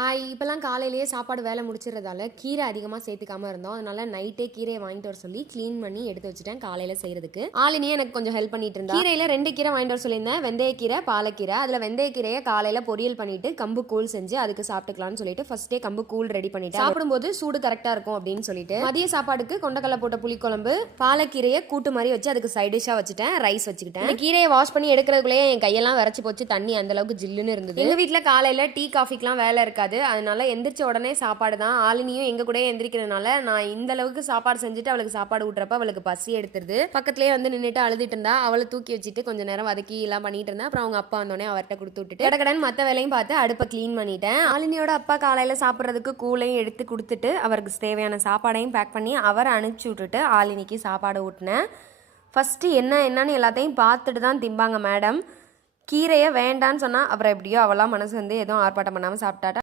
Hi. இப்போலாம் காலையிலேயே சாப்பாடு வேலை முடிச்சிடுறதால கீரை அதிகமாக சேர்த்துக்காம இருந்தோம். அதனால நைட்டே கீரையை வாங்கிட்டு வர சொல்லி க்ளீன் பண்ணி எடுத்து வச்சுட்டேன் காலையில் செய்கிறதுக்கு. ஆளினியே எனக்கு கொஞ்சம் ஹெல்ப் பண்ணிட்டு இருந்தா. கீரையில் 2 கீரை வாங்கிட்டு வர சொல்லியிருந்தேன். வெந்தயக்கீரை, பாலக்கீரை. அதில் வெந்தயக்கீரையை காலையில் பொரியல் பண்ணிட்டு கம்பு கூழ் செஞ்சு அதுக்கு சாப்பிட்டுக்கலாம்னு சொல்லிட்டு ஃபர்ஸ்டே கம்பு கூழ் ரெடி பண்ணிட்டேன். சாப்பிடும்போது சூடு கரெக்டாக இருக்கும் அப்படின்னு சொல்லிட்டு மதிய சாப்பாடுக்கு கொண்டக்கடலை போட்ட புளிக்குழம்பு, பாலக்கீரையை கூட்டு மாதிரி வச்சு அதுக்கு சைட் டிஷ்ஷாக வச்சுட்டேன். ரைஸ் வச்சுக்கிட்டேன். கீரையை வாஷ் பண்ணி எடுக்கிறதுக்குள்ளேயே என் கையெல்லாம் வரைச்சி போச்சு. தண்ணி அந்த அளவுக்கு ஜில்லுன்னு இருந்தது. எங்கள் வீட்டில் காலையில் டீ காஃபிக்கெலாம் வேலை இருக்காது. அதனால எந்திரிச்ச உடனே சாப்பாடு தான். ஆளினியும் எங்க கூட எந்திரிக்கிறதுனால நான் இந்த அளவுக்கு சாப்பாடு செஞ்சுட்டு அவளுக்கு சாப்பாடு ஊட்டுறப்ப அவளுக்கு பசி எடுத்துருது. பக்கத்துலேயே வந்து நின்றுட்டு அழுதுட்டு இருந்தா. அவளை தூக்கி வச்சுட்டு கொஞ்சம் நேரம் வதக்கி எல்லாம் பண்ணிட்டு இருந்தேன். அப்புறம் அவங்க அப்பா வந்தோடனே அவர்கிட்ட கொடுத்து விட்டுட்டு கடகடன் மற்ற வேலையும் பார்த்து அடுப்பை க்ளீன் பண்ணிட்டேன். ஆளினியோட அப்பா காலையில் சாப்பிட்றதுக்கு கூழையும் எடுத்து கொடுத்துட்டு அவருக்கு தேவையான சாப்பாடையும் பேக் பண்ணி அவரை அனுப்பிச்சி விட்டுட்டு ஆளினிக்கு சாப்பாடு ஊட்டினேன். ஃபஸ்ட்டு என்னன்னு எல்லாத்தையும் பார்த்துட்டு தான் திம்பாங்க மேடம். கீரையை வேண்டான்னு சொன்னால் அப்புறம் எப்படியோ அவளாம் மனசு வந்து எதுவும் ஆர்ப்பாட்டம் பண்ணாமல் சாப்பிட்டாட்டா.